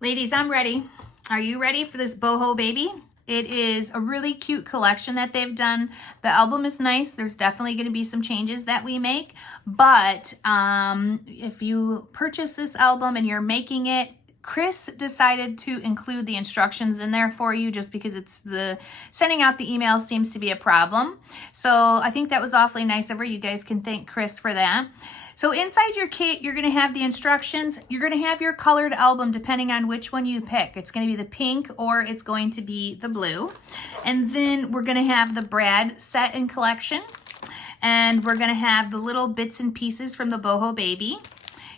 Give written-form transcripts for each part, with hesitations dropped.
Ladies, I'm ready. Are you ready for this Boho Baby? It is a really cute collection that they've done. The album is nice. There's definitely going to be some changes that we make. But if you purchase this album and you're making it, Chris decided to include the instructions in there for you just because sending out the email seems to be a problem. So I think that was awfully nice of her. You guys can thank Chris for that. So inside your kit, you're going to have the instructions. You're going to have your colored album depending on which one you pick. It's going to be the pink or it's going to be the blue. And then we're going to have the Brad set and collection. And we're going to have the little bits and pieces from the Boho Baby.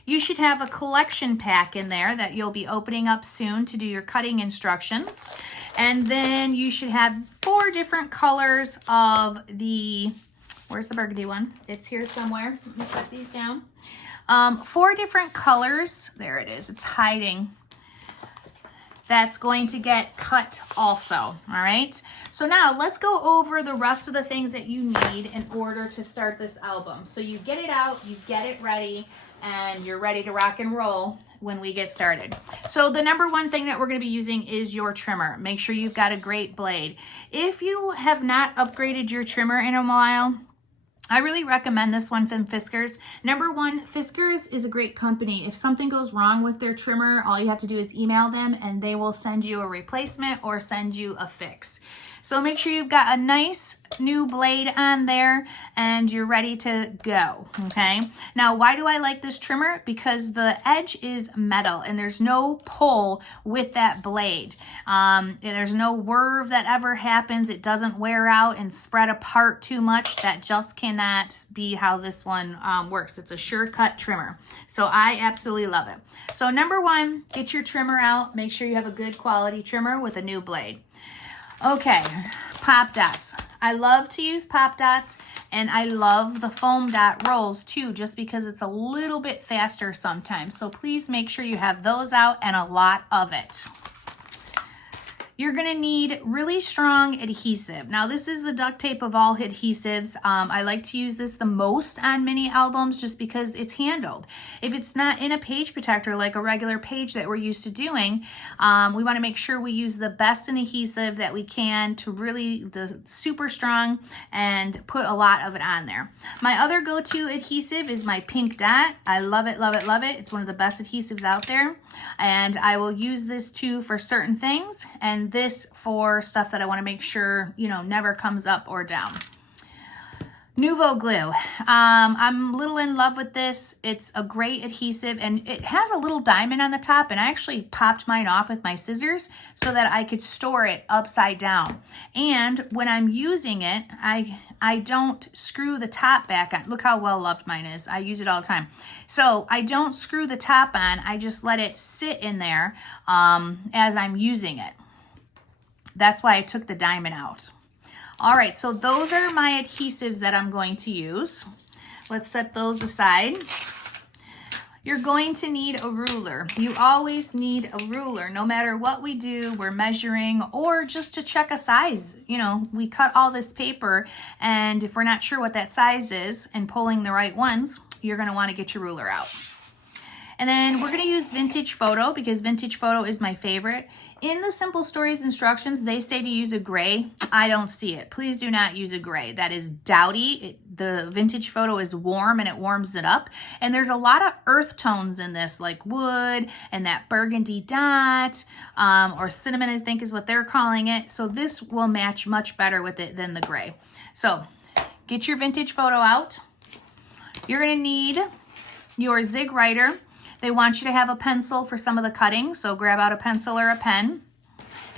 You should have a collection pack in there that you'll be opening up soon to do your cutting instructions. And then you should have 4 different colors of the... Where's the burgundy one? It's here somewhere. Let me set these down. 4 different colors. There it is. It's hiding. That's going to get cut also. All right. So now let's go over the rest of the things that you need in order to start this album. So you get it out, you get it ready, and you're ready to rock and roll when we get started. So the number one thing that we're going to be using is your trimmer. Make sure you've got a great blade. If you have not upgraded your trimmer in a while, I really recommend this one from Fiskars. Number one, Fiskars is a great company. If something goes wrong with their trimmer, all you have to do is email them and they will send you a replacement or send you a fix. So make sure you've got a nice new blade on there and you're ready to go, okay? Now, why do I like this trimmer? Because the edge is metal and there's no pull with that blade. And there's no whirr that ever happens. It doesn't wear out and spread apart too much. That just cannot be how this one works. It's a sure cut trimmer. So I absolutely love it. So number one, get your trimmer out. Make sure you have a good quality trimmer with a new blade. Okay, pop dots. I love to use pop dots and I love the foam dot rolls too, just because it's a little bit faster sometimes. So please make sure you have those out and a lot of it. You're gonna need really strong adhesive. Now this is the duct tape of all adhesives. I like to use this the most on mini albums just because it's handled. If it's not in a page protector like a regular page that we're used to doing, we wanna make sure we use the best in adhesive that we can to really, the super strong, and put a lot of it on there. My other go-to adhesive is my pink dot. I love it, love it, love it. It's one of the best adhesives out there. And I will use this too for certain things and this for stuff that I want to make sure, you know, never comes up or down. Nuvo glue. I'm a little in love with this. It's a great adhesive and it has a little diamond on the top, and I actually popped mine off with my scissors so that I could store it upside down. And when I'm using it, I don't screw the top back on. Look how well loved mine is. I use it all the time. So I don't screw the top on. I just let it sit in there as I'm using it. That's why I took the diamond out. All right, so those are my adhesives that I'm going to use. Let's set those aside. You're going to need a ruler. You always need a ruler. No matter what we do, we're measuring or just to check a size. You know, we cut all this paper, and if we're not sure what that size is and pulling the right ones, you're gonna wanna get your ruler out. And then we're gonna use Vintage Photo because Vintage Photo is my favorite. In the Simple Stories instructions, they say to use a gray. I don't see it. Please do not use a gray. That is dowdy. The Vintage Photo is warm and it warms it up. And there's a lot of earth tones in this, like wood and that burgundy dot, or cinnamon, I think is what they're calling it. So this will match much better with it than the gray. So get your Vintage Photo out. You're gonna need your Zig Writer. They want you to have a pencil for some of the cutting, so grab out a pencil or a pen.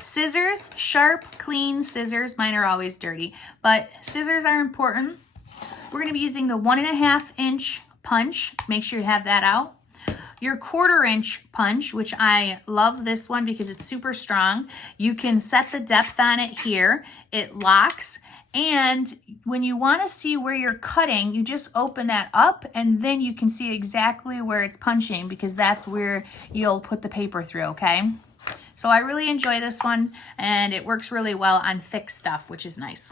Scissors, sharp, clean scissors. Mine are always dirty, but scissors are important. We're gonna be using the 1.5 inch punch. Make sure you have that out. Your 1/4 inch punch, which I love this one because it's super strong. You can set the depth on it here. It locks. And when you want to see where you're cutting, you just open that up and then you can see exactly where it's punching because that's where you'll put the paper through, okay? So I really enjoy this one and it works really well on thick stuff, which is nice.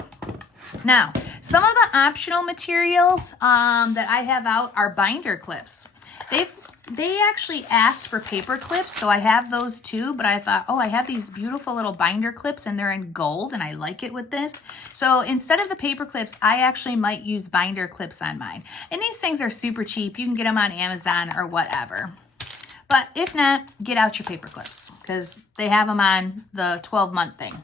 Now, some of the optional materials that I have out are binder clips. They've they actually asked for paper clips, so I have those too, but I thought, oh, I have these beautiful little binder clips and they're in gold and I like it with this. So instead of the paper clips, I actually might use binder clips on mine. And these things are super cheap. You can get them on Amazon or whatever. But if not, get out your paper clips because they have them on the 12-month thing.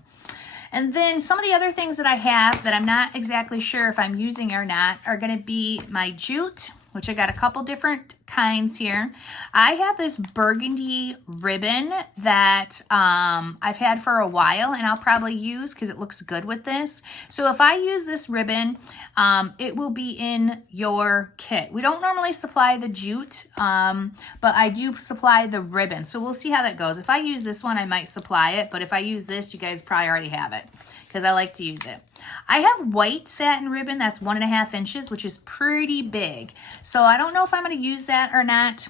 And then some of the other things that I have that I'm not exactly sure if I'm using or not are going to be my jute, which I got a couple different kinds here. I have this burgundy ribbon that I've had for a while and I'll probably use because it looks good with this. So if I use this ribbon, it will be in your kit. We don't normally supply the jute, but I do supply the ribbon. So we'll see how that goes. If I use this one, I might supply it, but if I use this, you guys probably already have it because I like to use it. I have white satin ribbon that's 1.5 inches, which is pretty big. So I don't know if I'm going to use that or not.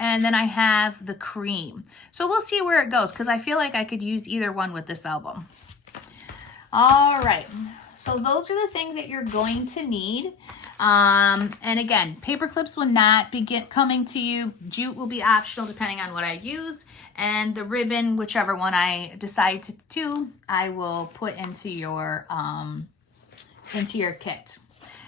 And then I have the cream. So we'll see where it goes because I feel like I could use either one with this album. All right. So those are the things that you're going to need. And again, paper clips will not be coming to you. Jute will be optional depending on what I use. And the ribbon, whichever one I decide to do, I will put into your kit.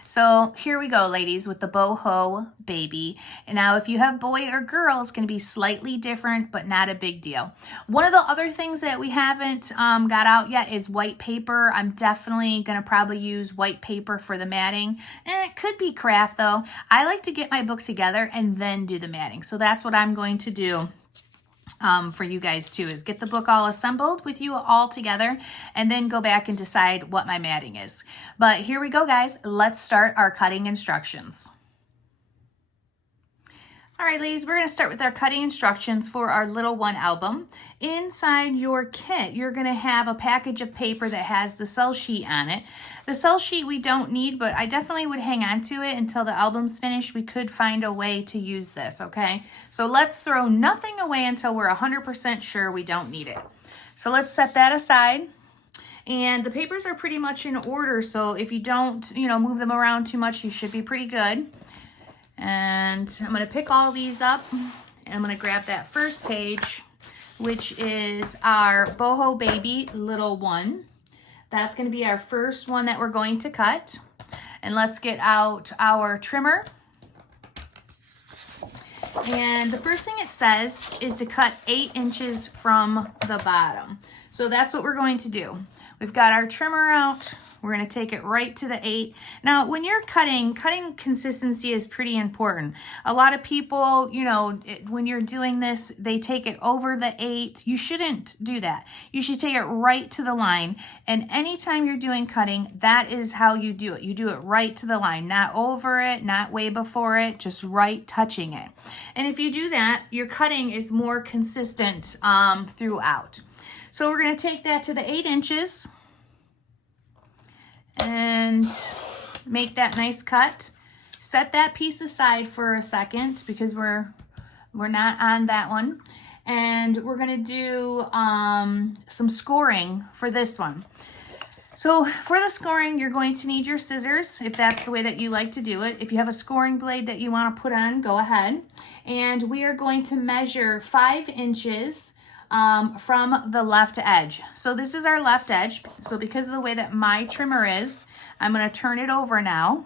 So here we go, ladies, with the Boho Baby. And now if you have boy or girl, it's going to be slightly different, but not a big deal. One of the other things that we haven't got out yet is white paper. I'm definitely going to probably use white paper for the matting. And it could be craft, though. I like to get my book together and then do the matting. So that's what I'm going to do. For you guys too, is get the book all assembled with you all together and then go back and decide what my matting is. But here we go, guys. Let's start our cutting instructions. All right, ladies, we're going to start with our cutting instructions for our Little One album. Inside your kit, you're going to have a package of paper that has the sell sheet on it. The sell sheet we don't need, but I definitely would hang on to it until the album's finished. We could find a way to use this, okay? So let's throw nothing away until we're 100% sure we don't need it. So let's set that aside. And the papers are pretty much in order, so if you don't, move them around too much, you should be pretty good. And I'm going to pick all these up, and I'm going to grab that first page, which is our Boho Baby Little One. That's going to be our first one that we're going to cut. And let's get out our trimmer. And the first thing it says is to cut 8 inches from the bottom. So that's what we're going to do. We've got our trimmer out. We're going to take it right to the 8. Now, when you're cutting consistency is pretty important. A lot of people, when you're doing this, they take it over the 8. You shouldn't do that. You should take it right to the line. And anytime you're doing cutting, that is how you do it. You do it right to the line, not over it, not way before it, just right touching it. And if you do that, your cutting is more consistent throughout. So we're going to take that to the 8 inches. And make that nice cut. Set that piece aside for a second because we're not on that one. And we're going to do some scoring for this one. So for the scoring, you're going to need your scissors if that's the way that you like to do it. If you have a scoring blade that you want to put on, go ahead. And we are going to measure 5 inches from the left edge. So this is our left edge. So because of the way that my trimmer is, I'm going to turn it over now.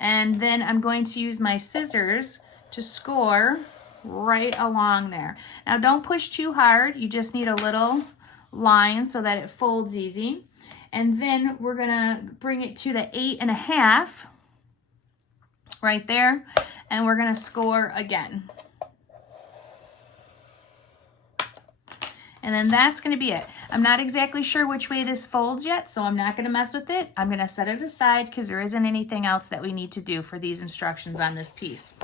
And then I'm going to use my scissors to score right along there. Now don't push too hard. You just need a little line so that it folds easy. And then we're going to bring it to the 8.5 right there. And we're going to score again. And then that's going to be it. I'm not exactly sure which way this folds yet, so I'm not going to mess with it. I'm going to set it aside because there isn't anything else that we need to do for these instructions on this piece.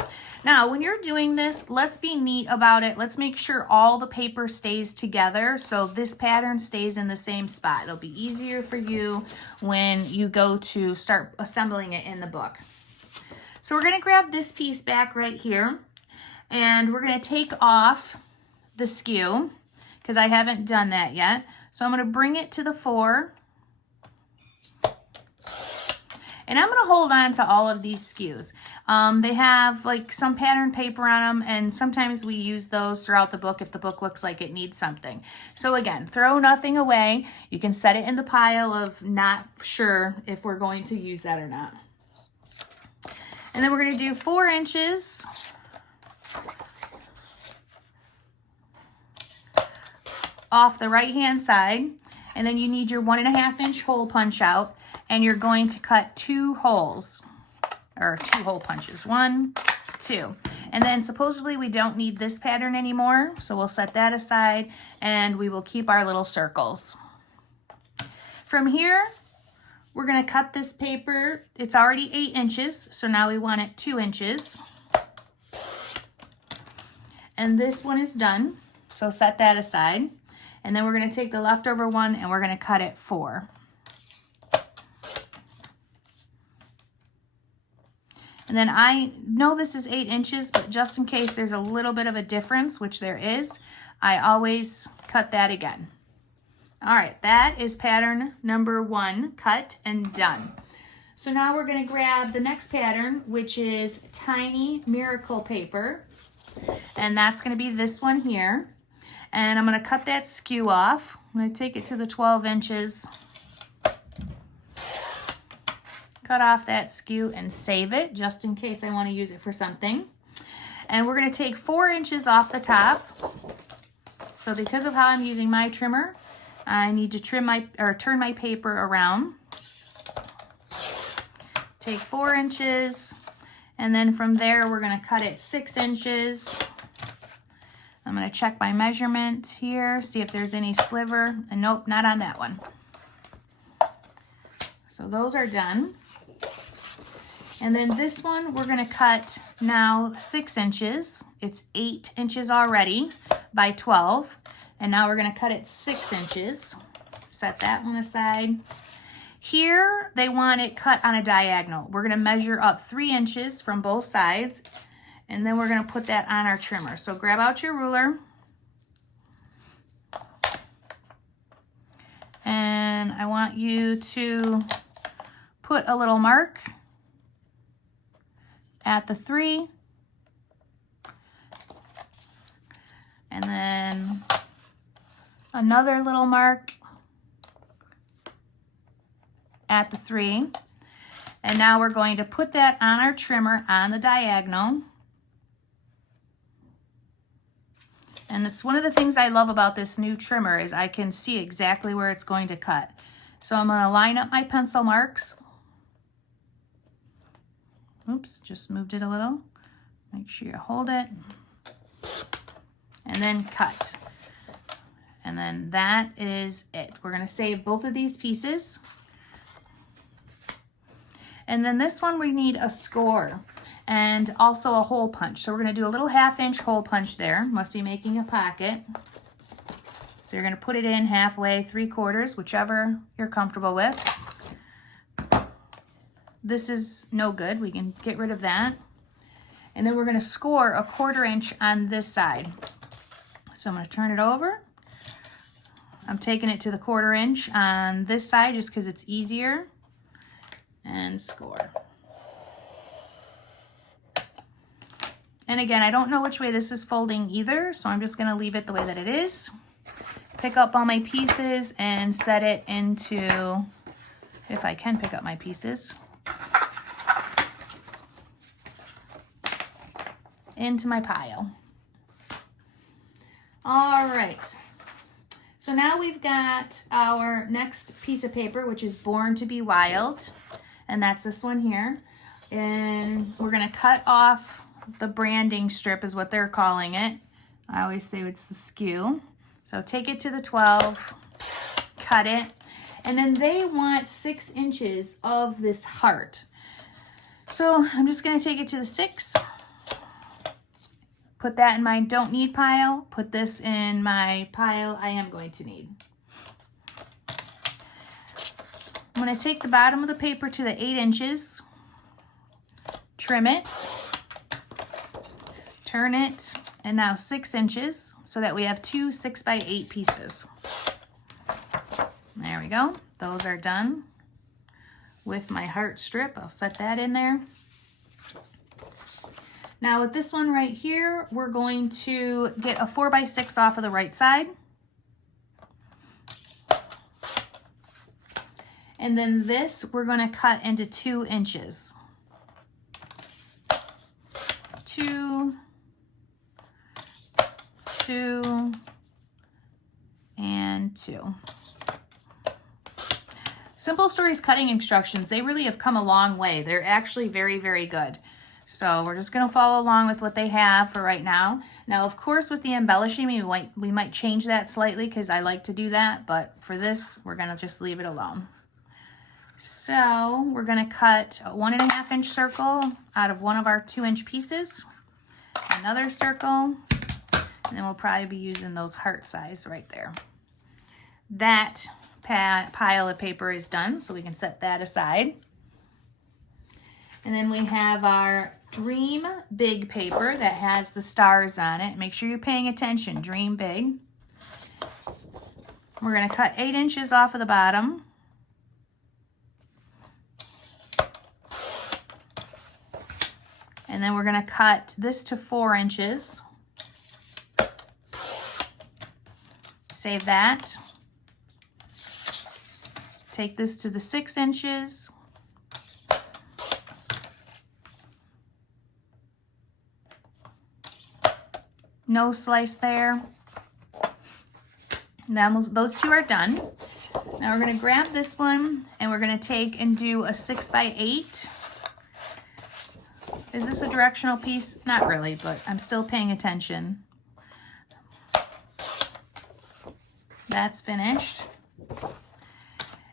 Now, when you're doing this, let's be neat about it. Let's make sure all the paper stays together so this pattern stays in the same spot. It'll be easier for you when you go to start assembling it in the book. So we're going to grab this piece back right here, and we're going to take off the skew, because I haven't done that yet. So I'm going to bring it to the 4. And I'm going to hold on to all of these SKUs. They have like some pattern paper on them, and sometimes we use those throughout the book if the book looks like it needs something. So again, throw nothing away. You can set it in the pile of not sure if we're going to use that or not. And then we're going to do 4 inches off the right hand side, and then you need your 1.5 inch hole punch out, and you're going to cut 2 holes, or 2 hole punches, 1, 2. And then supposedly we don't need this pattern anymore, so we'll set that aside and we will keep our little circles. From here, we're going to cut this paper. It's already 8 inches, so now we want it 2 inches. And this one is done, so set that aside. And then we're going to take the leftover one and we're going to cut it 4. And then I know this is 8 inches, but just in case there's a little bit of a difference, which there is, I always cut that again. All right, that is pattern number 1, cut and done. So now we're going to grab the next pattern, which is Tiny Miracle paper. And that's going to be this one here. And I'm going to cut that SKU off. I'm going to take it to the 12 inches. Cut off that SKU and save it just in case I want to use it for something. And we're going to take 4 inches off the top. So because of how I'm using my trimmer, I need to turn my paper around. Take 4 inches, and then from there we're going to cut it 6 inches. I'm going to check my measurement here, see if there's any sliver, and nope, not on that one. So those are done. And then this one we're going to cut now 6 inches. It's 8 inches already by 12. And now we're going to cut it 6 inches. Set that one aside. Here they want it cut on a diagonal. We're going to measure up 3 inches from both sides. And then we're going to put that on our trimmer. So grab out your ruler. And I want you to put a little mark at the 3. And then another little mark at the 3. And now we're going to put that on our trimmer on the diagonal. And it's one of the things I love about this new trimmer is I can see exactly where it's going to cut. So I'm going to line up my pencil marks. Oops, just moved it a little. Make sure you hold it. And then cut. And then that is it. We're going to save both of these pieces. And then this one we need a score and also a hole punch. So we're going to do a little 1/2 inch hole punch there. Must be making a pocket. So you're going to put it in halfway, 3/4, whichever you're comfortable with. This is no good. We can get rid of that. And then we're going to score a 1/4 inch on this side. So I'm going to turn it over. I'm taking it to the 1/4 inch on this side just because it's easier. And score. And again, I don't know which way this is folding either, so I'm just going to leave it the way that it is. Pick up all my pieces and set it into, if I can pick up my pieces, into my pile. All right. So now we've got our next piece of paper, which is Born to be Wild. And that's this one here. And we're going to cut off the branding strip is what they're calling it. I always say it's the SKU. So take it to the 12, cut it. And then they want 6 inches of this heart. So I'm just going to take it to the 6. Put that in my don't need pile. Put this in my pile I am going to need. I'm going to take the bottom of the paper to the 8 inches, trim it, turn it, and now 6 inches so that we have 2 6x8 pieces. There we go. Those are done. with my heart strip. I'll set that in there. Now with this one right here, we're going to get a 4x6 off of the right side. And then this, we're going to cut into 2 inches. 2, 2, and 2. Simple Stories cutting instructions, they really have come a long way. They're actually very, very good. So we're just going to follow along with what they have for right now. Now, of course, with the embellishing, we might change that slightly because I like to do that. But for this, we're going to just leave it alone. So we're going to cut a 1.5 inch circle out of one of our 2 inch pieces. Another circle. And then we'll probably be using those heart size right there. That pile of paper is done, so we can set that aside. And then we have our Dream Big paper that has the stars on it. Make sure you're paying attention. Dream Big. We're going to cut 8 inches off of the bottom. And then we're going to cut this to 4 inches. Save that. Take this to the 6 inches. No slice there. Now those 2 are done. Now we're going to grab this one and we're going to take and do a 6x8. Is this a directional piece? Not really, but I'm still paying attention. That's finished.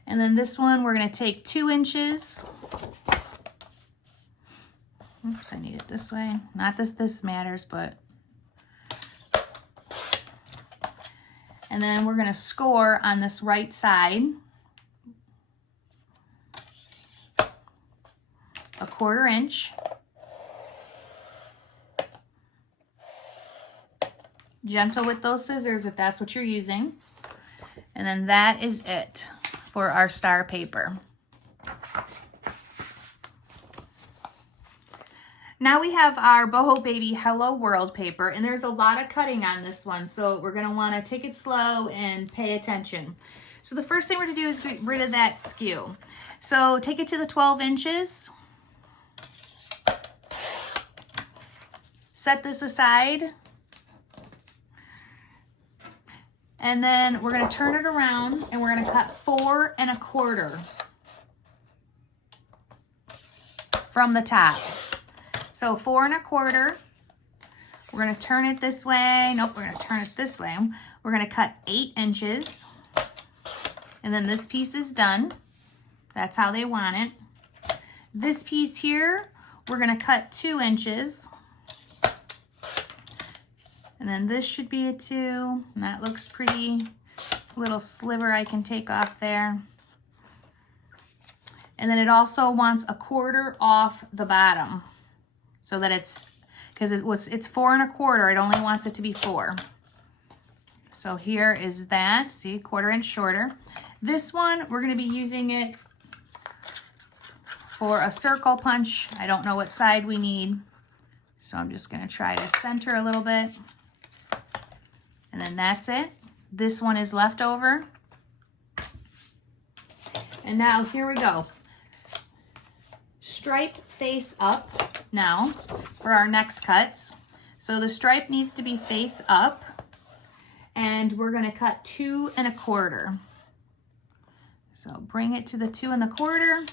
And then this one, we're going to take 2 inches. Oops, I need it this way. Not this matters, but. And then we're going to score on this right side. 1/4 inch. Gentle with those scissors if that's what you're using. And then that is it for our star paper. Now we have our Boho Baby Hello World paper, and there's a lot of cutting on this one, so we're going to want to take it slow and pay attention. So the first thing we're going to do is get rid of that skew. So take it to the 12 inches. Set this aside. And then we're going to turn it around and we're going to cut 4 1/4 from the top. So 4 1/4. We're going to turn it this way. Nope, we're going to turn it this way. We're going to cut 8 inches. And then this piece is done. That's how they want it. This piece here, we're going to cut 2 inches. And then this should be a 2. And that looks pretty. Little sliver I can take off there. And then it also wants 1/4 off the bottom. So that it's, because it's 4 1/4, it only wants it to be 4. So here is that, see, 1/4 inch shorter. This one, we're going to be using it for a circle punch. I don't know what side we need. So I'm just going to try to center a little bit. And then that's it. This one is left over. And now here we go. Stripe face up now for our next cuts. So the stripe needs to be face up. And we're going to cut 2 1/4. So bring it to the 2 1/4.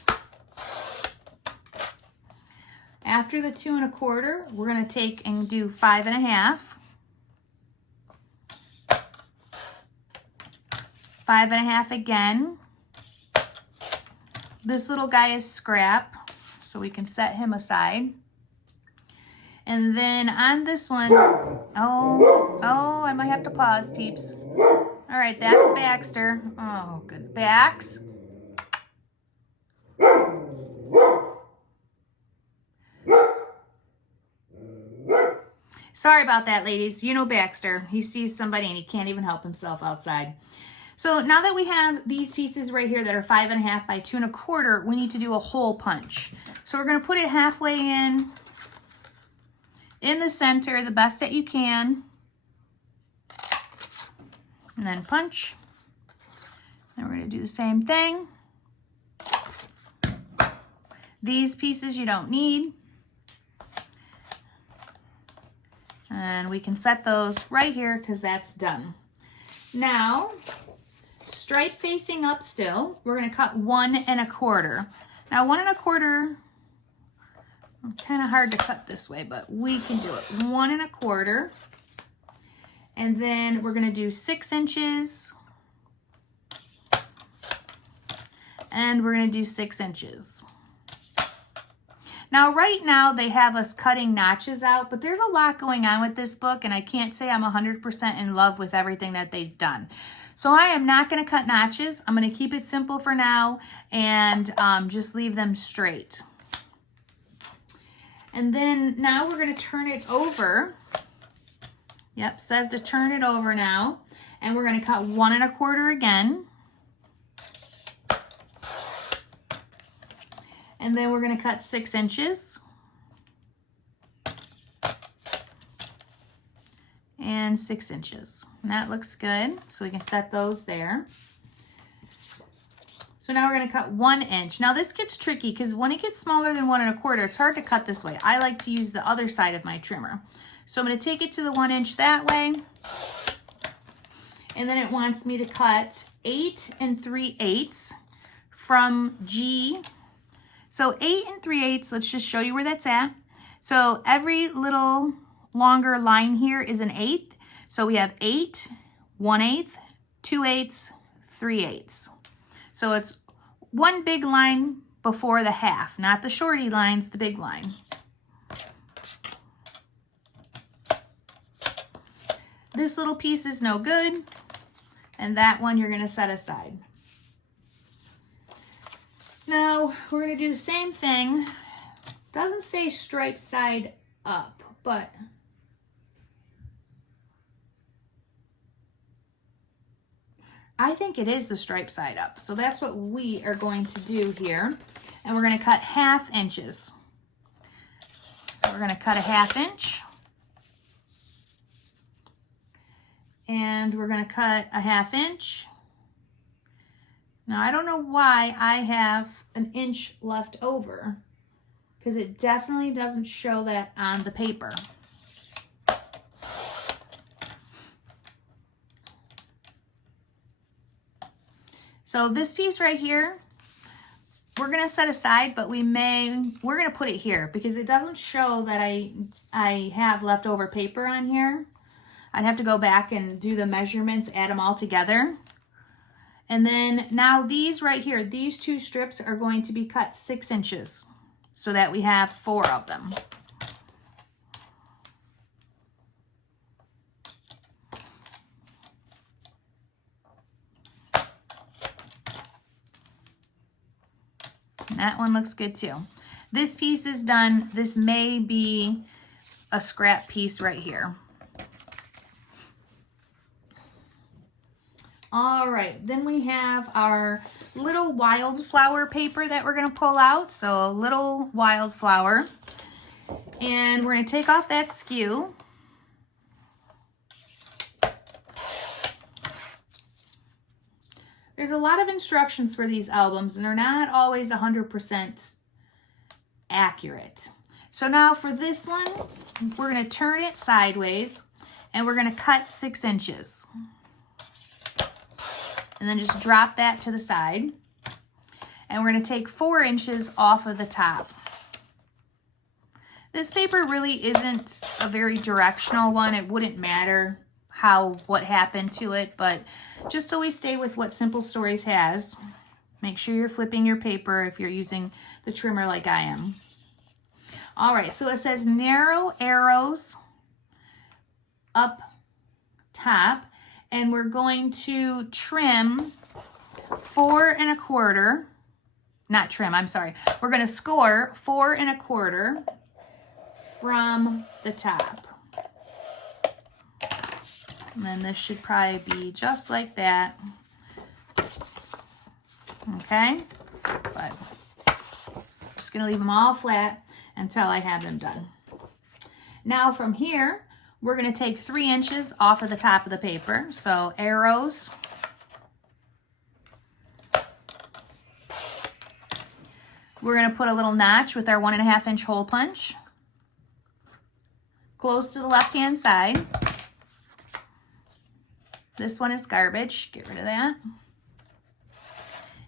After the 2 1/4, we're going to take and do 5 1/2. 5 1/2 again. This little guy is scrap, so we can set him aside. And then on this one, oh, I might have to pause, peeps. All right, that's Baxter. Oh, good. Bax. Sorry about that, ladies. You know Baxter. He sees somebody and he can't even help himself outside. So now that we have these pieces right here that are 5.5 by 2 1/4, we need to do a hole punch. So we're going to put it halfway in the center, the best that you can, and then punch. And we're going to do the same thing. These pieces you don't need. And we can set those right here because that's done. Now, stripe facing up still, we're going to cut 1 1/4. Now 1 1/4, kind of hard to cut this way, but we can do it. 1 1/4. And then we're going to do 6 inches. And we're going to do 6 inches. Now, right now, they have us cutting notches out, but there's a lot going on with this book, and I can't say I'm 100% in love with everything that they've done. So I am not going to cut notches. I'm going to keep it simple for now and just leave them straight. And then now we're going to turn it over. Yep, says to turn it over now. And we're going to cut 1 1/4 again. And then we're going to cut 6 inches. And 6 inches. And that looks good. So we can set those there. So now we're going to cut 1 inch. Now this gets tricky because when it gets smaller than 1 1/4, it's hard to cut this way. I like to use the other side of my trimmer. So I'm going to take it to the 1 inch that way. And then it wants me to cut 8 3/8 from G. So 8 3/8, let's just show you where that's at. So every little longer line here is an 1/8. So we have 8, 1/8, 2/8, 3/8. So it's one big line before the half, not the shorty lines, the big line. This little piece is no good, and that one you're going to set aside. Now, we're going to do the same thing. Doesn't say stripe side up, but I think it is the stripe side up. So that's what we are going to do here. And we're going to cut 1/2 inches. So we're going to cut a 1/2 inch. And we're going to cut a 1/2 inch. Now, I don't know why I have an inch left over, because it definitely doesn't show that on the paper. So this piece right here, we're going to set aside, but we're going to put it here because it doesn't show that I have leftover paper on here. I'd have to go back and do the measurements, add them all together. And then now these right here, these 2 strips are going to be cut 6 inches so that we have 4 of them. And that one looks good too. This piece is done. This may be a scrap piece right here. All right, then we have our little wildflower paper that we're going to pull out. So a little wildflower. And we're going to take off that skew. There's a lot of instructions for these albums, and they're not always 100% accurate. So now for this one, we're going to turn it sideways, and we're going to cut 6 inches. And then just drop that to the side. And we're going to take 4 inches off of the top. This paper really isn't a very directional one. It wouldn't matter what happened to it, but just so we stay with what Simple Stories has, make sure you're flipping your paper if you're using the trimmer like I am. All right, so it says narrow arrows up top. And we're going to trim 4 1/4, not trim, I'm sorry. We're going to score 4 1/4 from the top. And then this should probably be just like that. okay? But I'm just gonna leave them all flat until I have them done. Now from here, we're gonna take 3 inches off of the top of the paper. So arrows. We're gonna put a little notch with our 1.5 inch hole punch. Close to the left-hand side. This one is garbage, get rid of that.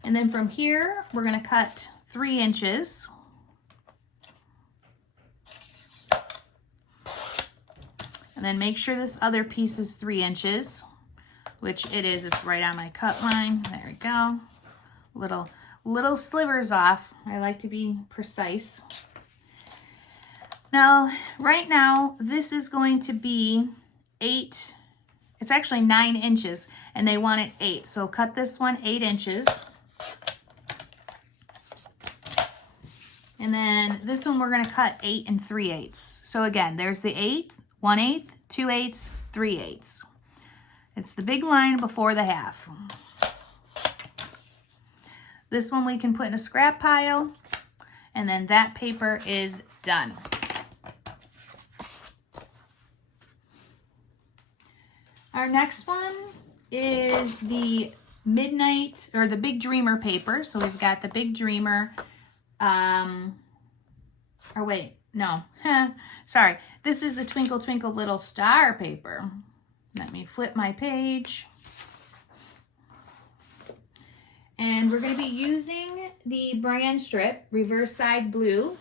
And then from here, we're gonna cut 3 inches. And then make sure this other piece is 3 inches, which it is, it's right on my cut line. There we go. Little slivers off. I like to be precise. Now, right now, this is going to be 8, it's actually 9 inches, and they want it 8. So cut this one 8 inches. And then this one we're gonna cut 8 3/8. So again, there's the 8, 1/8, 2/8, 3/8. It's the big line before the half. This one we can put in a scrap pile, and then that paper is done. Our next one is the Midnight, or the Big Dreamer paper. So we've got the Big Dreamer, or wait, no, sorry. This is the Twinkle Twinkle Little Star paper. Let me flip my page. And we're gonna be using the brand strip, reverse side blue.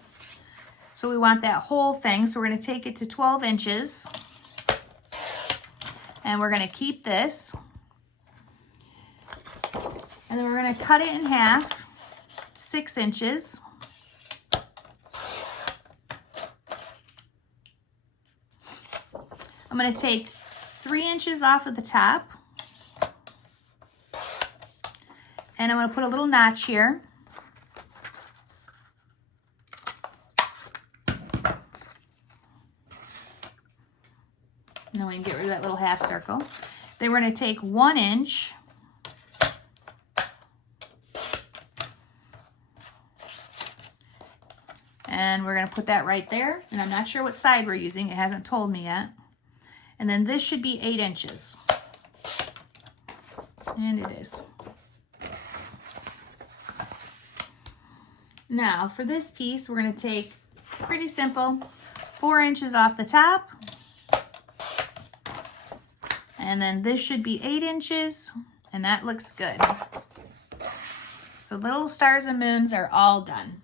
So we want that whole thing. So we're gonna take it to 12 inches. And we're gonna keep this. And then we're gonna cut it in half, 6 inches. I'm gonna take 3 inches off of the top. And I'm gonna put a little notch here. And then we can get rid of that little half circle. Then we're gonna take 1 inch. And we're gonna put that right there. And I'm not sure what side we're using. It hasn't told me yet. And then this should be 8 inches. And it is. Now for this piece, we're gonna take, pretty simple, 4 inches off the top. And then this should be 8 inches, and that looks good. So little stars and moons are all done.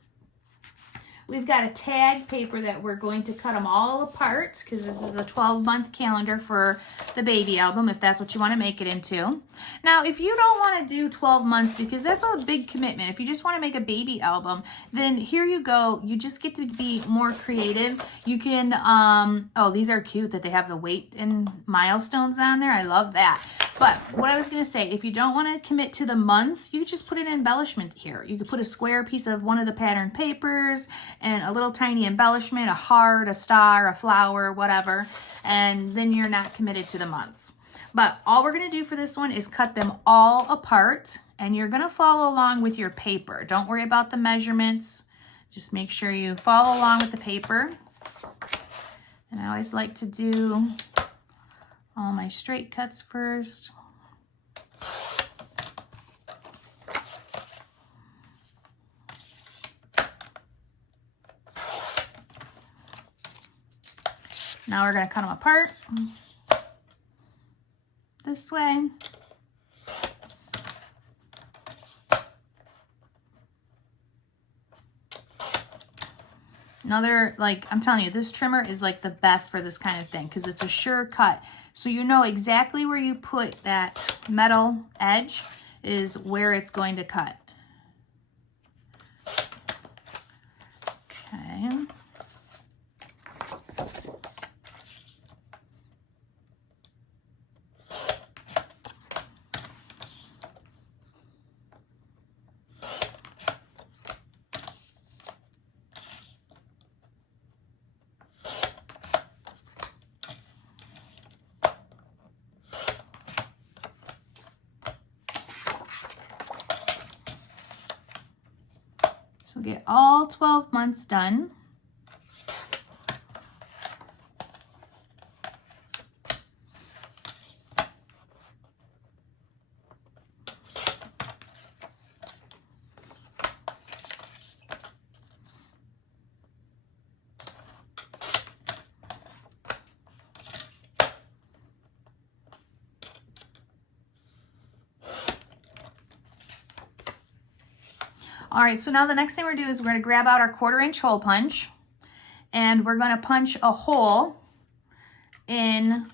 We've got a tag paper that we're going to cut them all apart, because this is a 12-month calendar for the baby album, if that's what you want to make it into. Now, if you don't want to do 12 months, because that's a big commitment, if you just want to make a baby album, then here you go. You just get to be more creative. You can, oh, these are cute that they have the weight and milestones on there. I love that. But what I was going to say, if you don't want to commit to the months, you just put an embellishment here. You could put a square piece of one of the pattern papers and a little tiny embellishment, a heart, a star, a flower, whatever, and then you're not committed to the months. But all we're going to do for this one is cut them all apart, and you're going to follow along with your paper. Don't worry about the measurements. Just make sure you follow along with the paper. And I always like to do all my straight cuts first. Now we're going to cut them apart this way. Another, like, I'm telling you, this trimmer is like the best for this kind of thing because it's a sure cut. So you know exactly where you put that metal edge is where it's going to cut. Okay. get all 12 months done. All right, so now the next thing we're doing is we're going to grab out our 1/4-inch hole punch, and we're going to punch a hole in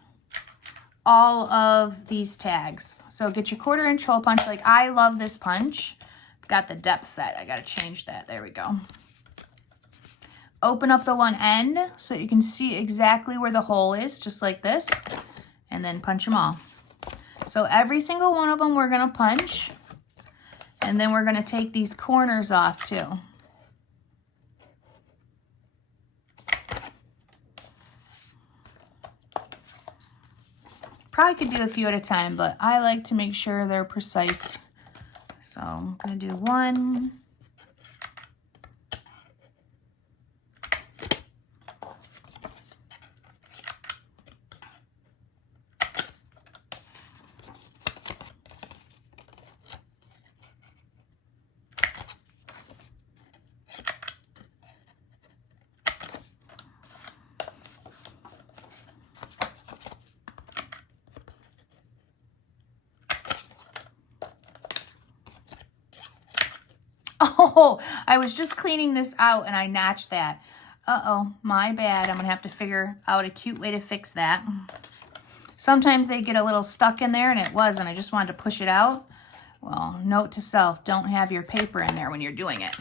all of these tags. So get your 1/4-inch hole punch. Like, I love this punch. I've got the depth set. I got to change that. There we go. Open up the one end so you can see exactly where the hole is, just like this, and then punch them all. So every single one of them we're going to punch. And then we're going to take these corners off too. Probably could do a few at a time, but I like to make sure they're precise. So I'm going to do one. Oh, I was just cleaning this out and I notched that. Uh-oh, my bad. I'm going to have to figure out a cute way to fix that. Sometimes they get a little stuck in there, and it was, and I just wanted to push it out. Well, note to self, don't have your paper in there when you're doing it.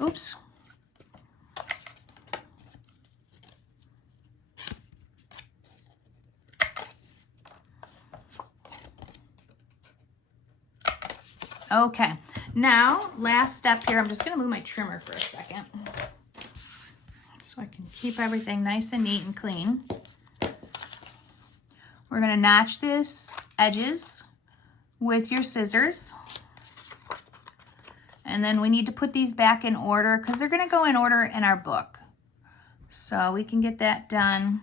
Oops. Okay, now last step here, I'm just going to move my trimmer for a second so I can keep everything nice and neat and clean. We're going to notch this edges with your scissors. And then we need to put these back in order because they're going to go in order in our book. So we can get that done.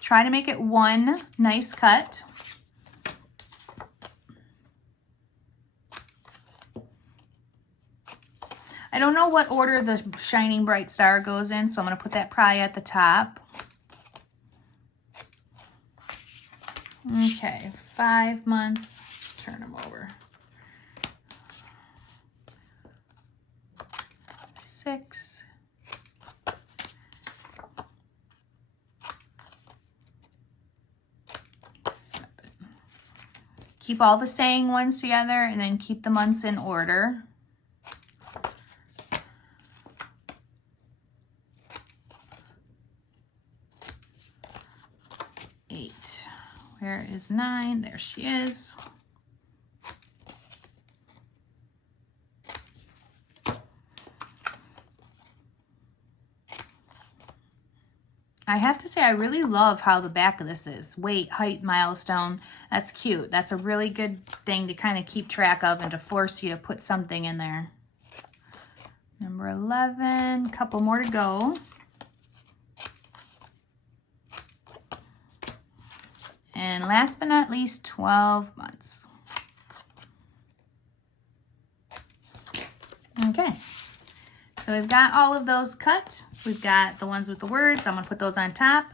Try to make it one nice cut. I don't know what order the Shining Bright Star goes in, so I'm going to put that probably at the top. Okay, 5 months. Let's turn them over. 6. 7. Keep all the saying ones together and then keep the months in order. 8. Where is 9? There she is. I have to say, I really love how the back of this is. Weight, height, milestone. That's cute. That's a really good thing to kind of keep track of and to force you to put something in there. Number 11, couple more to go. And last but not least, 12 months. Okay, so we've got all of those cut. We've got the ones with the words. I'm going to put those on top.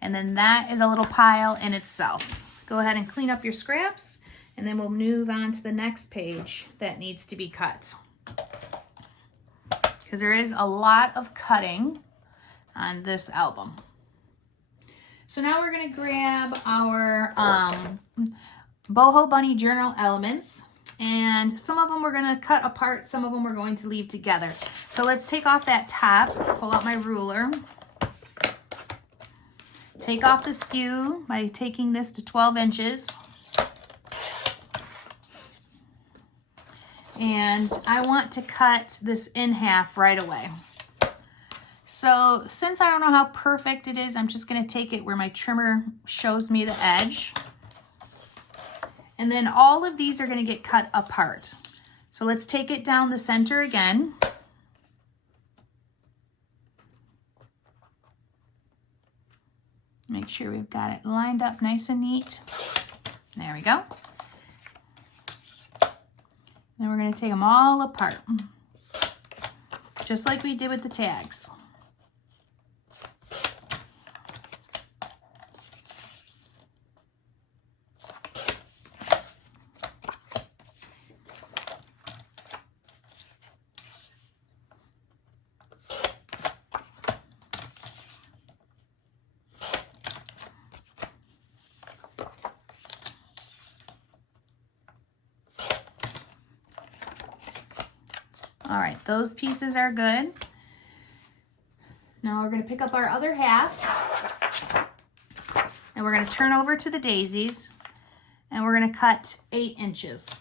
And then that is a little pile in itself. Go ahead and clean up your scraps, and then we'll move on to the next page that needs to be cut. Because there is a lot of cutting on this album. So now we're going to grab our Boho Bunny journal elements. And some of them we're going to cut apart. Some of them we're going to leave together. So let's take off that top. Pull out my ruler. Take off the skew by taking this to 12 inches. And I want to cut this in half right away. So since I don't know how perfect it is, I'm just going to take it where my trimmer shows me the edge. And then all of these are going to get cut apart. So let's take it down the center again. Make sure we've got it lined up nice and neat. There we go. Then we're going to take them all apart, just like we did with the tags. All right, those pieces are good. Now we're going to pick up our other half and we're going to turn over to the daisies and we're going to cut 8 inches.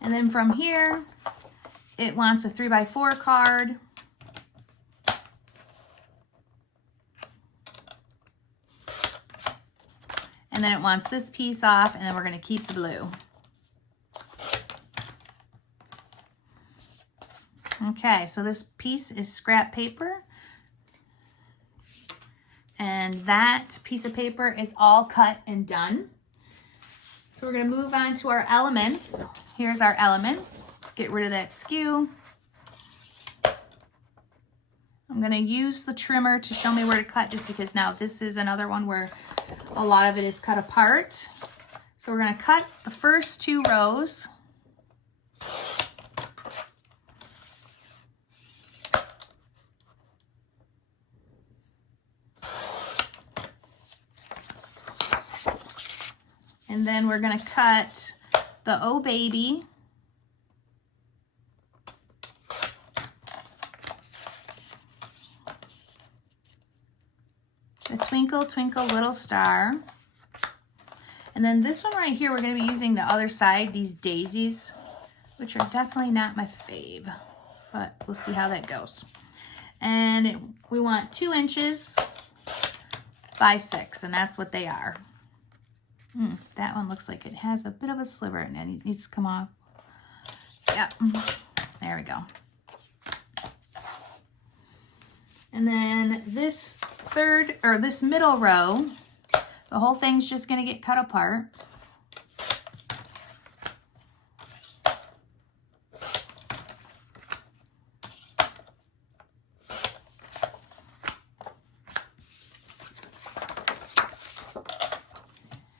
And then from here, it wants a 3x4 card. And then it wants this piece off, and then we're going to keep the blue. Okay, so this piece is scrap paper. And that piece of paper is all cut and done. So we're going to move on to our elements. Here's our elements. Let's get rid of that skew. I'm going to use the trimmer to show me where to cut, just because now this is another one where a lot of it is cut apart. So we're going to cut the first 2 rows. And then we're going to cut the Oh Baby. The Twinkle Twinkle Little Star. And then this one right here, we're going to be using the other side, these daisies, which are definitely not my fave, but we'll see how that goes. And we want 2 inches by 6, and that's what they are. That one looks like it has a bit of a sliver and it needs to come off. Yep, there we go. And then this this middle row, the whole thing's just going to get cut apart.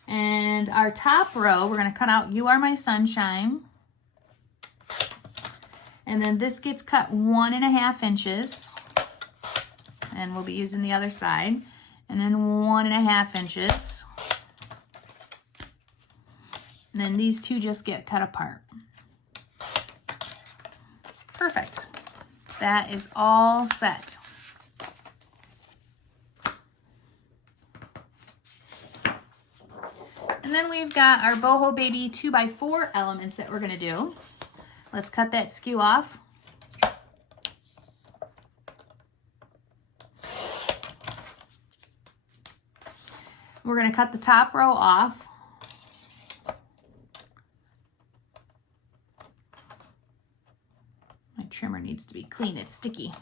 And our top row, we're going to cut out You Are My Sunshine. And then this gets cut 1.5 inches. And we'll be using the other side. And then 1.5 inches. And then these 2 just get cut apart. Perfect. That is all set. And then we've got our Boho Baby 2x4 elements that we're going to do. Let's cut that skew off. We're going to cut the top row off. My trimmer needs to be clean, it's sticky.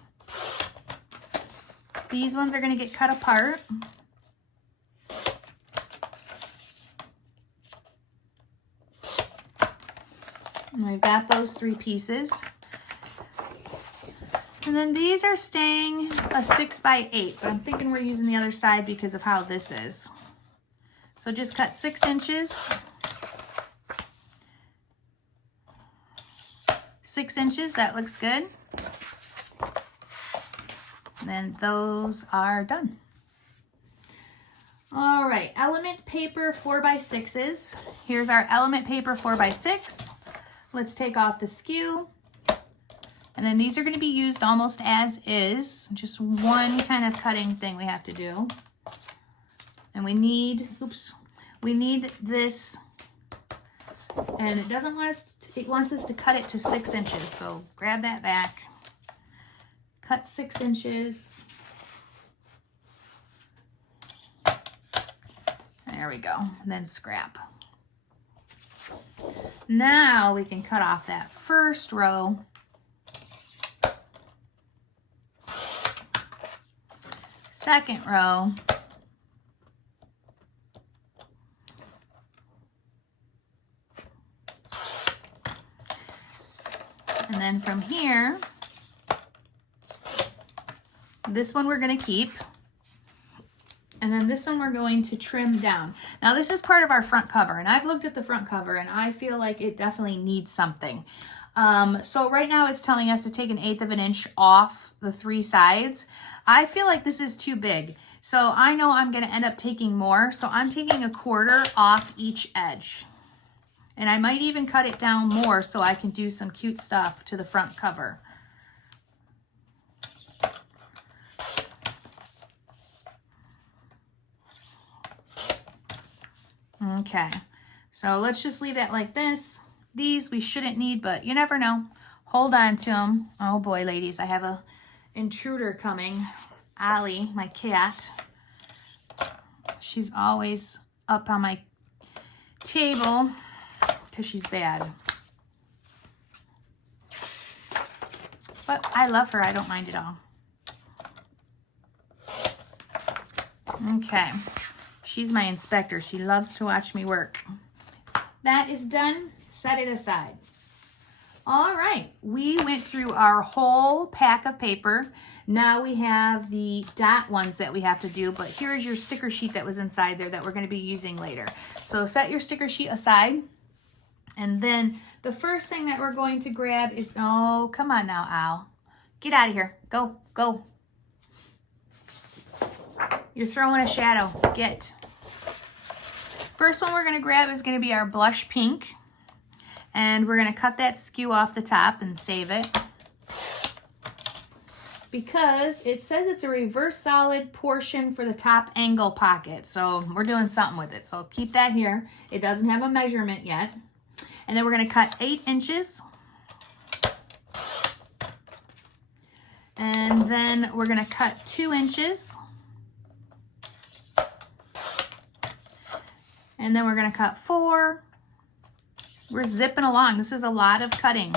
These ones are going to get cut apart. And we've got those 3 pieces. And then these are staying a 6x8, but I'm thinking we're using the other side because of how this is. So just cut 6 inches. 6 inches, that looks good. And then those are done. All right, element paper 4x6s. Here's our element paper 4x6. Let's take off the skew. And then these are going to be used almost as is. Just one kind of cutting thing we have to do. And we need, oops, we need this, and it doesn't want us to, it wants us to cut it to 6 inches. So grab that back, cut 6 inches. There we go, and then scrap. Now we can cut off that first row. Second row. And then from here, this one we're going to keep. And then this one we're going to trim down. Now this is part of our front cover, and I've looked at the front cover and I feel like it definitely needs something. So right now it's telling us to take 1/8 of an inch off the 3 sides. I feel like this is too big. So I know I'm going to end up taking more. So I'm taking 1/4 off each edge. And I might even cut it down more so I can do some cute stuff to the front cover. Okay, so let's just leave that like this. These we shouldn't need, but you never know. Hold on to them. Oh boy, ladies, I have a intruder coming. Allie, my cat. She's always up on my table because she's bad. But I love her. I don't mind at all. Okay. She's my inspector. She loves to watch me work. That is done. Set it aside. All right. We went through our whole pack of paper. Now we have the dot ones that we have to do, but here's your sticker sheet that was inside there that we're going to be using later. So set your sticker sheet aside. And then the first thing that we're going to grab is, oh, come on now, Al. Get out of here. Go, go. You're throwing a shadow. Get. First one we're going to grab is going to be our blush pink. And we're going to cut that skew off the top and save it. Because it says it's a reverse solid portion for the top angle pocket. So we're doing something with it. So keep that here. It doesn't have a measurement yet. And then we're going to cut 8 inches. And then we're going to cut 2 inches. And then we're going to cut 4. We're zipping along. This is a lot of cutting.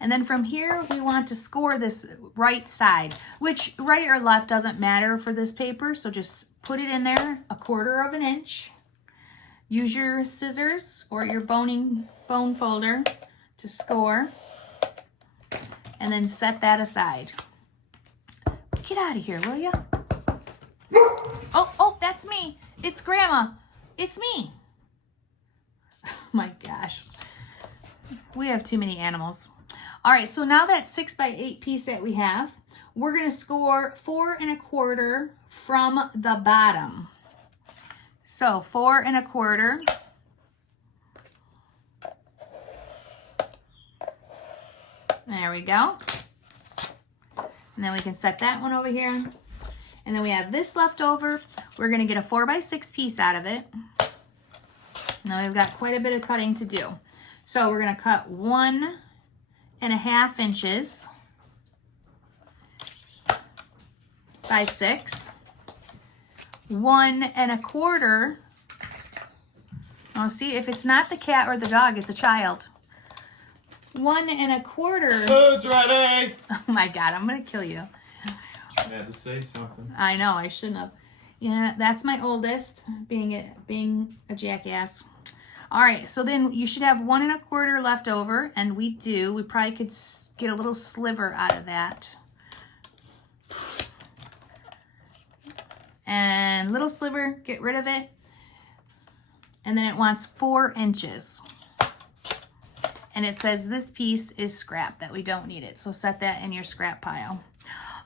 And then from here, we want to score this right side, which right or left doesn't matter for this paper. So just put it in there 1/4 of an inch. Use your scissors or your bone folder to score. And then set that aside. Get out of here, will you? Oh, that's me. It's Grandma. It's me. Oh my gosh. We have too many animals. All right, so now that 6 by 8 piece that we have, we're going to score 4 1/4 from the bottom. So 4 1/4. There we go. And then we can set that one over here. And then we have this left over. We're going to get a 4 by 6 piece out of it. Now we've got quite a bit of cutting to do. So we're going to cut 1 1/2 inches by 6. 1 1/4. Oh, see, if it's not the cat or the dog, it's a child. 1 1/4. Food's ready. Oh my God, I'm going to kill you. I had to say something. I know, I shouldn't have. Yeah, that's my oldest, being a jackass. All right, so then you should have 1 1/4 left over, and we do. We probably could get a little sliver out of that. And little sliver, get rid of it. And then it wants 4 inches. And it says this piece is scrap, that we don't need it. So set that in your scrap pile.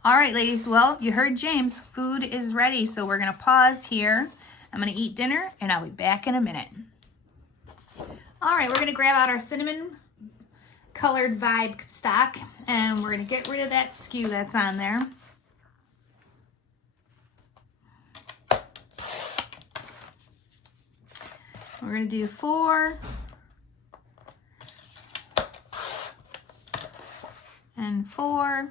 All right, ladies, well, you heard James. Food is ready, so we're going to pause here. I'm going to eat dinner, and I'll be back in a minute. All right, we're going to grab out our cinnamon colored vibe stock, and we're going to get rid of that skew that's on there. We're gonna do 4 and 4.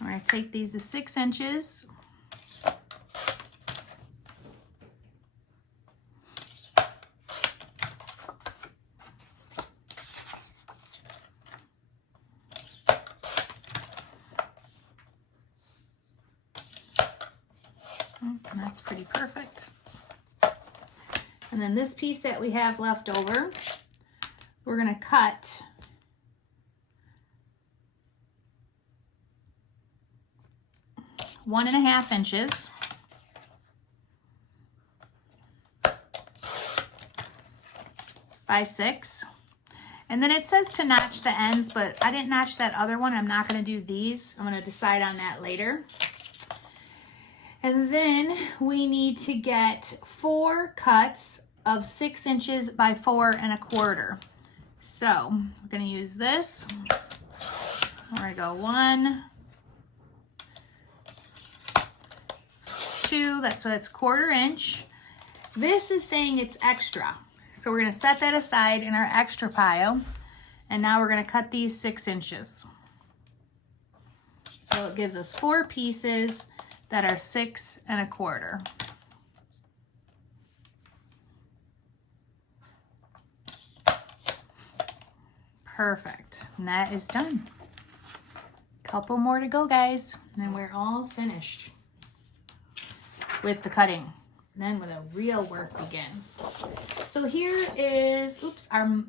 We're gonna take these to 6 inches. And that's pretty perfect. And then this piece that we have left over, we're gonna cut 1.5 inches by 6. And then it says to notch the ends, but I didn't notch that other one. I'm not gonna do these. I'm gonna decide on that later. And then we need to get 4 cuts of 6 inches by 4.25. So we're gonna use this. We're gonna go 1, 2, so that's 1/4 inch. This is saying it's extra. So we're gonna set that aside in our extra pile. And now we're gonna cut these 6 inches. So it gives us 4 pieces that are 6.25. Perfect. And that is done. Couple more to go, guys, and then we're all finished with the cutting. And then the real work begins. So here is, our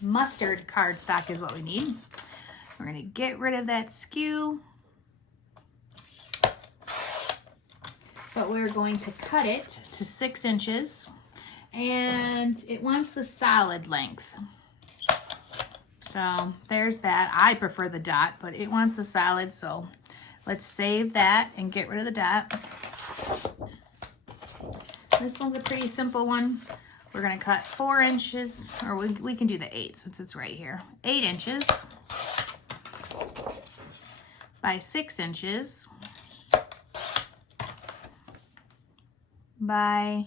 mustard cardstock is what we need. We're gonna get rid of that skew. But we're going to cut it to 6 inches, and it wants the solid length. So there's that. I prefer the dot, but it wants the solid, so let's save that and get rid of the dot. This one's a pretty simple one. We're gonna cut 4 inches, or we can do the 8 since it's right here. 8 inches by 6 inches. By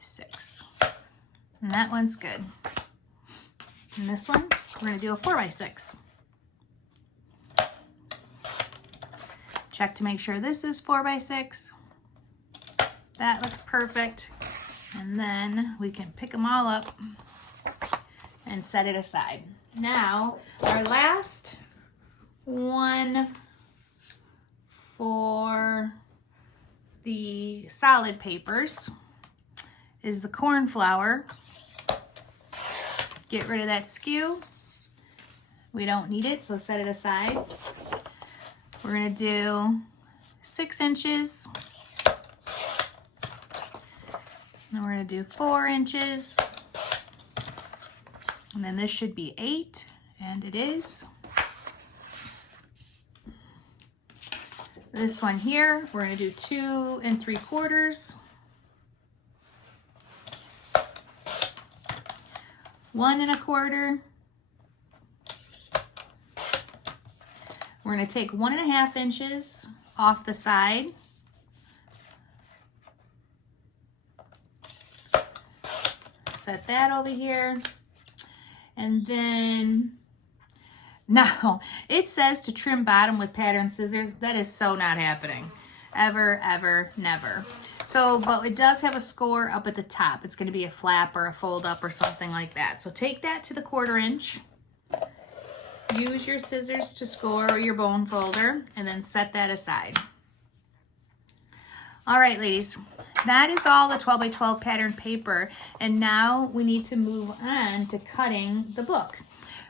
6. And that one's good. And this one, we're gonna do a 4 by 6. Check to make sure this is 4 by 6. That looks perfect. And then we can pick them all up and set it aside. Now, our last one for the solid papers is the corn flour. Get rid of that skew. We don't need it, so set it aside. We're gonna do 6 inches. And we're gonna do 4 inches. And then this should be 8, and it is. This one here, we're gonna do 2 3/4, 1 1/4. We're gonna take 1.5 inches off the side. Set that over here. And then, now, it says to trim bottom with pattern scissors. That is so not happening. Ever, ever, never. So, but it does have a score up at the top. It's going to be a flap or a fold up or something like that. So take that to the 1/4 inch. Use your scissors to score or your bone folder, and then set that aside. All right, ladies. That is all the 12 by 12 pattern paper. And now we need to move on to cutting the book.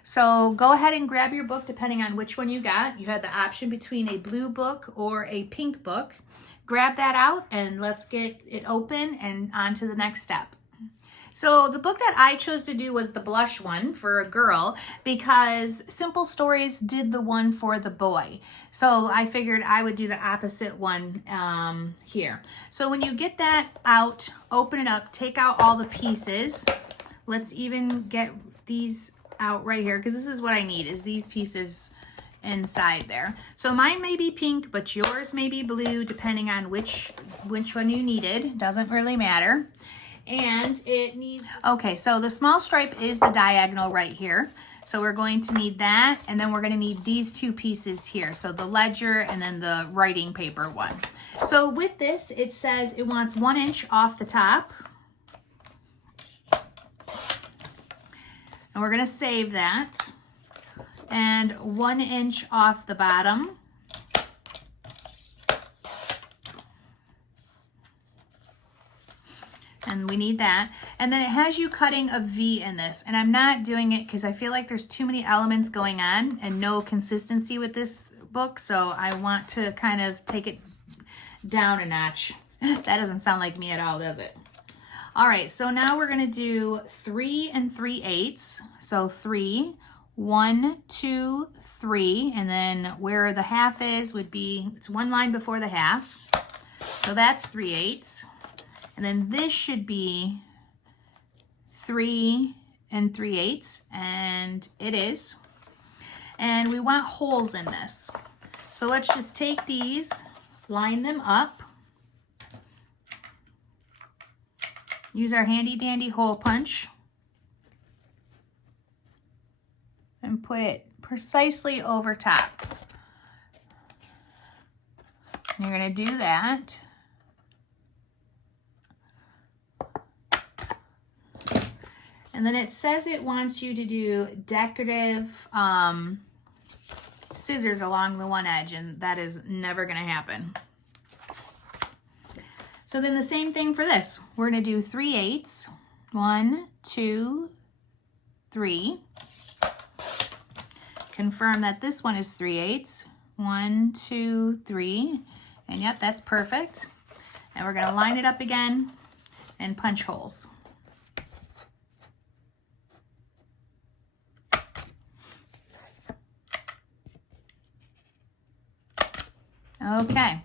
So go ahead and grab your book depending on which one you got. You had the option between a blue book or a pink book. Grab that out and let's get it open and on to the next step. So the book that I chose to do was the blush one for a girl because Simple Stories did the one for the boy. So I figured I would do the opposite one here. So when you get that out, open it up, take out all the pieces. Let's even get these out right here because this is what I need is these pieces inside there. So mine may be pink, but yours may be blue, depending on which one you needed. Doesn't really matter. And it needs, okay, so the small stripe is the diagonal right here. So we're going to need that, and then we're going to need these two pieces here. So the ledger and then the writing paper one. So with this, it says it wants 1 inch off the top. And we're going to save that. And 1 inch off the bottom. And we need that. And then it has you cutting a V in this. And I'm not doing it because I feel like there's too many elements going on and no consistency with this book. So I want to kind of take it down a notch. That doesn't sound like me at all, does it? All right, so now we're going to do 3 3/8. So 3, 1, 2, 3. And then where the half is would be, it's one line before the half. So that's 3/8. And then this should be 3 3/8, and it is. And we want holes in this. So let's just take these, line them up, use our handy dandy hole punch, and put it precisely over top. And you're going to do that. And then it says it wants you to do decorative scissors along the one edge, and that is never going to happen. So then the same thing for this. We're going to do 3/8. 1, 2, 3. Confirm that this one is 3/8. 1, 2, 3. And yep, that's perfect. And we're going to line it up again and punch holes. Okay,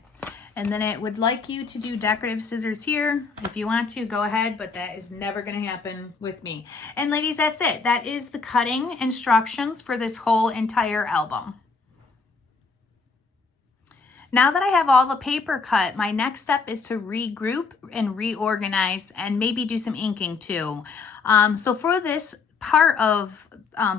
and then it would like you to do decorative scissors here. If you want to, go ahead, but that is never going to happen with me. And ladies, that's it. That is the cutting instructions for this whole entire album. Now that I have all the paper cut, my next step is to regroup and reorganize and maybe do some inking too. So for this part of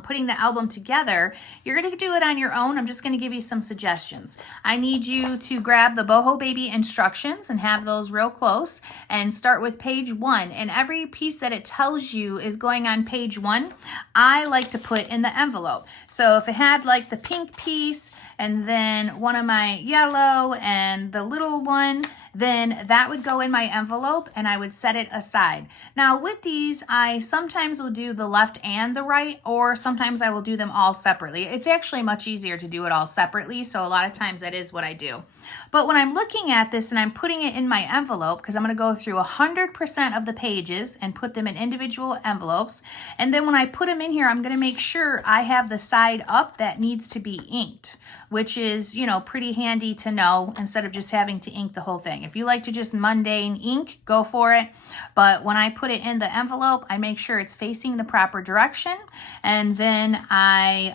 putting the album together, you're going to do it on your own. I'm just going to give you some suggestions. I need you to grab the Boho Baby instructions and have those real close and start with page 1. And every piece that it tells you is going on page 1, I like to put in the envelope. So if it had like the pink piece and then one of my yellow and the little one, then that would go in my envelope and I would set it aside. Now with these, I sometimes will do the left and the right, or sometimes I will do them all separately. It's actually much easier to do it all separately, so a lot of times that is what I do. But when I'm looking at this and I'm putting it in my envelope, because I'm going to go through 100% of the pages and put them in individual envelopes, and then when I put them in here, I'm going to make sure I have the side up that needs to be inked, which is, you know, pretty handy to know instead of just having to ink the whole thing. If you like to just mundane ink, go for it. But when I put it in the envelope, I make sure it's facing the proper direction. And then I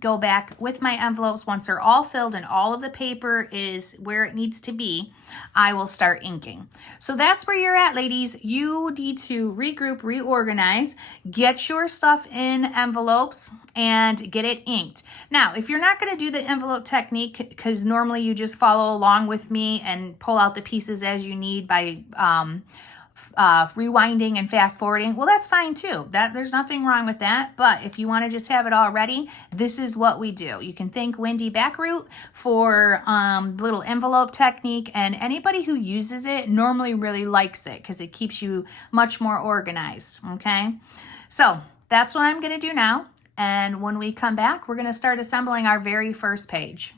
go back with my envelopes once they're all filled and all of the paper is where it needs to be. I will start inking. So that's where you're at, ladies. You need to regroup, reorganize, get your stuff in envelopes and get it inked. Now, if you're not going to do the envelope technique, because normally you just follow along with me and pull out the pieces as you need by rewinding and fast forwarding, well, that's fine too. There's nothing wrong with that. But if you want to just have it all ready, this is what we do. You can thank Wendy Backroot for the little envelope technique, and anybody who uses it normally really likes it because it keeps you much more organized. Okay, so that's what I'm going to do now. And when we come back, we're going to start assembling our very first page.